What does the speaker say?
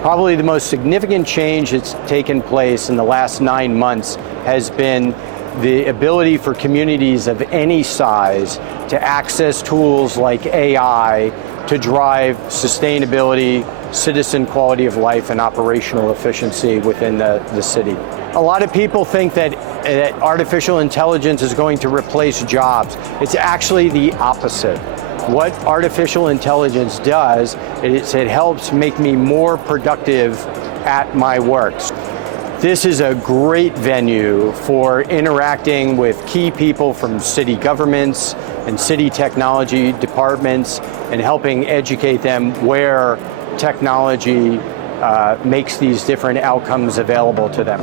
Probably the most significant change that's taken place in the last 9 months has been the ability for communities of any size to access tools like AI to drive sustainability, citizen quality of life, and operational efficiency within the city. A lot of people think that artificial intelligence is going to replace jobs. It's actually the opposite. What artificial intelligence does is it helps make me more productive at my work. This is a great venue for interacting with key people from city governments and city technology departments and helping educate them where technology makes these different outcomes available to them.